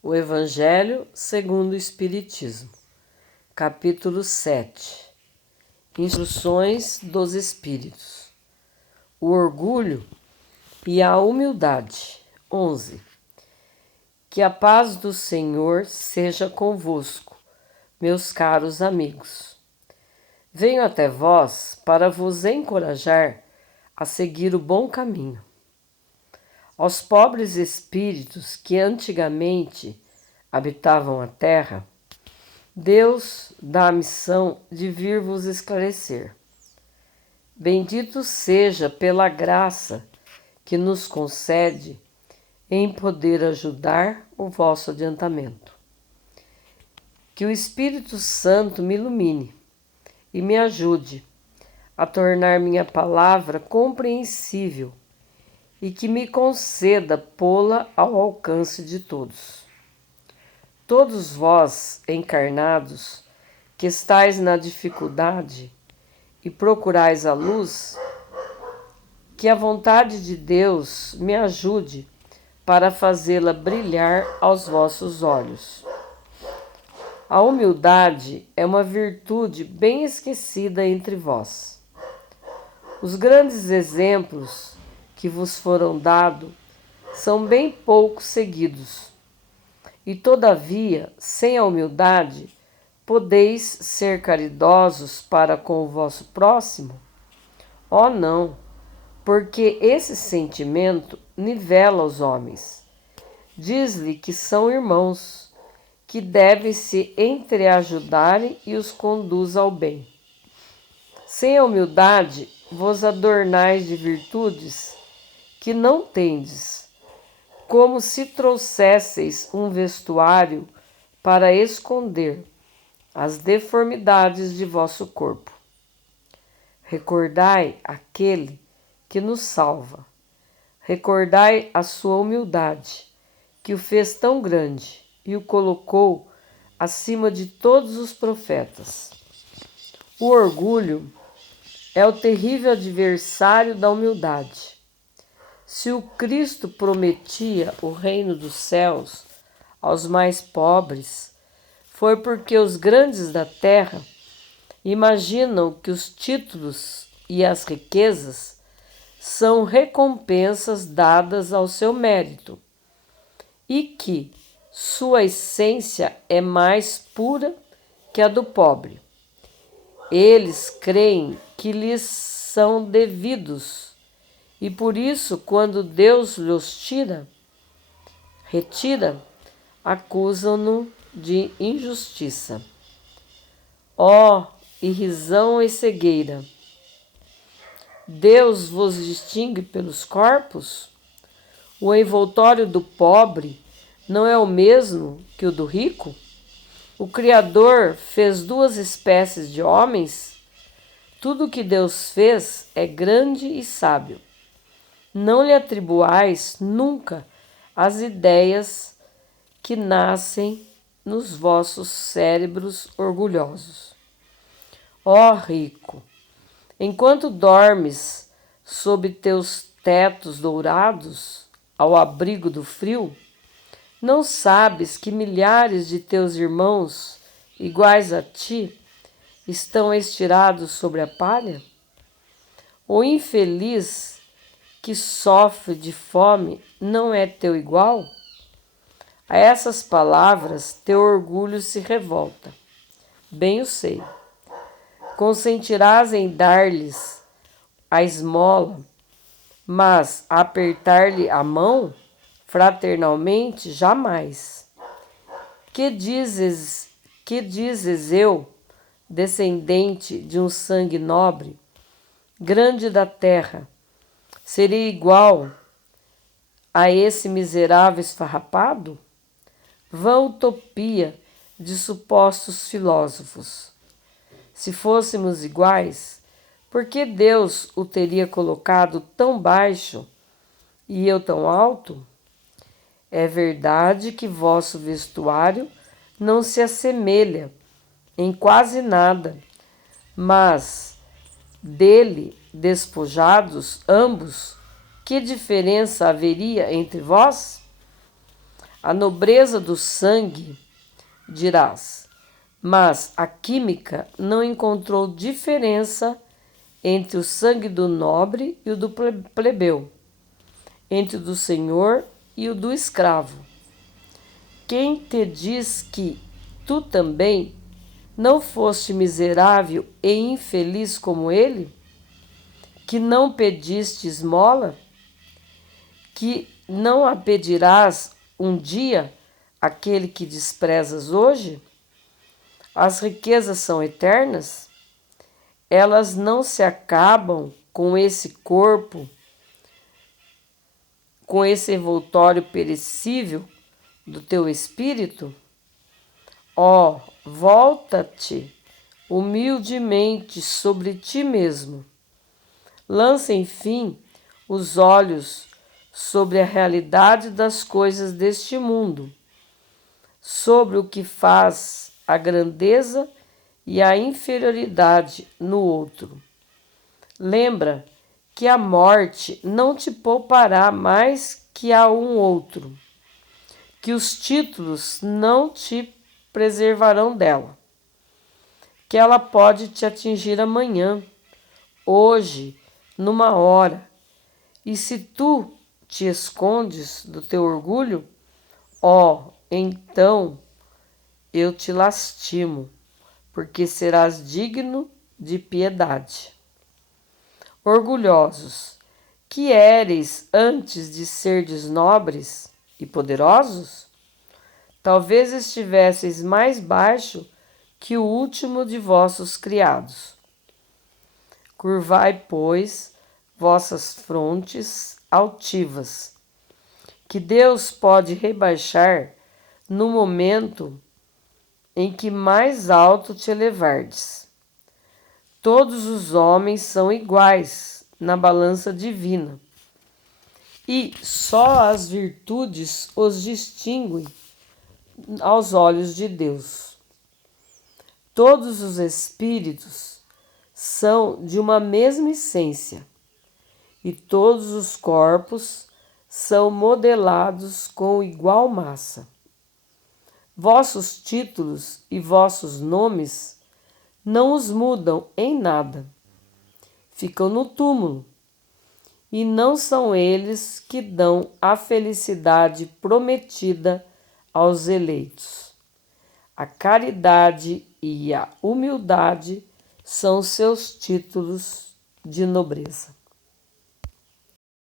O Evangelho segundo o Espiritismo, capítulo 7. Instruções dos Espíritos. O orgulho e a humildade. 11. Que a paz do Senhor seja convosco, meus caros amigos. Venho até vós para vos encorajar a seguir o bom caminho. Aos pobres espíritos que antigamente habitavam a terra, Deus dá a missão de vir vos esclarecer. Bendito seja pela graça que nos concede em poder ajudar o vosso adiantamento. Que o Espírito Santo me ilumine e me ajude a tornar minha palavra compreensível e que me conceda pô-la ao alcance de todos. Todos vós, encarnados, que estáis na dificuldade e procurais a luz, que a vontade de Deus me ajude para fazê-la brilhar aos vossos olhos. A humildade é uma virtude bem esquecida entre vós. Os grandes exemplos que vos foram dados são bem pouco seguidos. E todavia, sem a humildade, podeis ser caridosos para com o vosso próximo? Oh, não, porque esse sentimento nivela os homens. Diz-lhe que são irmãos, que devem se entreajudarem e os conduz ao bem. Sem a humildade, vos adornais de virtudes que não tendes, como se trouxesseis um vestuário para esconder as deformidades de vosso corpo. Recordai aquele que nos salva. Recordai a sua humildade, que o fez tão grande e o colocou acima de todos os profetas. O orgulho é o terrível adversário da humildade. Se o Cristo prometia o reino dos céus aos mais pobres, foi porque os grandes da terra imaginam que os títulos e as riquezas são recompensas dadas ao seu mérito e que sua essência é mais pura que a do pobre. Eles creem que lhes são devidos e por isso, quando Deus lhes retira, acusam-no de injustiça. Ó, irrisão e cegueira! Deus vos distingue pelos corpos? O envoltório do pobre não é o mesmo que o do rico? O Criador fez duas espécies de homens? Tudo o que Deus fez é grande e sábio. Não lhe atribuais nunca as ideias que nascem nos vossos cérebros orgulhosos. Ó rico, enquanto dormes sob teus tetos dourados, ao abrigo do frio, não sabes que milhares de teus irmãos, iguais a ti, estão estirados sobre a palha? O infeliz que sofre de fome não é teu igual? A essas palavras teu orgulho se revolta. Bem o sei. Consentirás em dar-lhes a esmola, mas apertar-lhe a mão fraternalmente jamais. Que dizes eu, descendente de um sangue nobre, grande da terra, seria igual a esse miserável esfarrapado? Vã utopia de supostos filósofos. Se fôssemos iguais, por que Deus o teria colocado tão baixo e eu tão alto? É verdade que vosso vestuário não se assemelha em quase nada, mas dele despojados ambos, que diferença haveria entre vós? a nobreza do sangue, dirás, mas a química não encontrou diferença entre o sangue do nobre e o do plebeu, entre o do senhor e o do escravo. Quem te diz que tu também não foste miserável e infeliz como ele? Que não pediste esmola? Que não a pedirás um dia aquele que desprezas hoje? As riquezas são eternas? Elas não se acabam com esse corpo, com esse envoltório perecível do teu espírito? Ó, volta-te humildemente sobre ti mesmo. Lança, enfim, os olhos sobre a realidade das coisas deste mundo, sobre o que faz a grandeza e a inferioridade no outro. Lembra que a morte não te poupará mais que a um outro, que os títulos não te preservarão dela, que ela pode te atingir amanhã, hoje, numa hora, e se tu te escondes do teu orgulho, então eu te lastimo, porque serás digno de piedade. Orgulhosos, que éreis antes de serdes nobres e poderosos? Talvez estivesseis mais baixo que o último de vossos criados. Curvai, pois, vossas frontes altivas, que Deus pode rebaixar no momento em que mais alto te elevardes. Todos os homens são iguais na balança divina, e só as virtudes os distinguem aos olhos de Deus. Todos os espíritos são de uma mesma essência, e todos os corpos são modelados com igual massa. Vossos títulos e vossos nomes não os mudam em nada. Ficam no túmulo, e não são eles que dão a felicidade prometida aos eleitos. A caridade e a humildade são seus títulos de nobreza.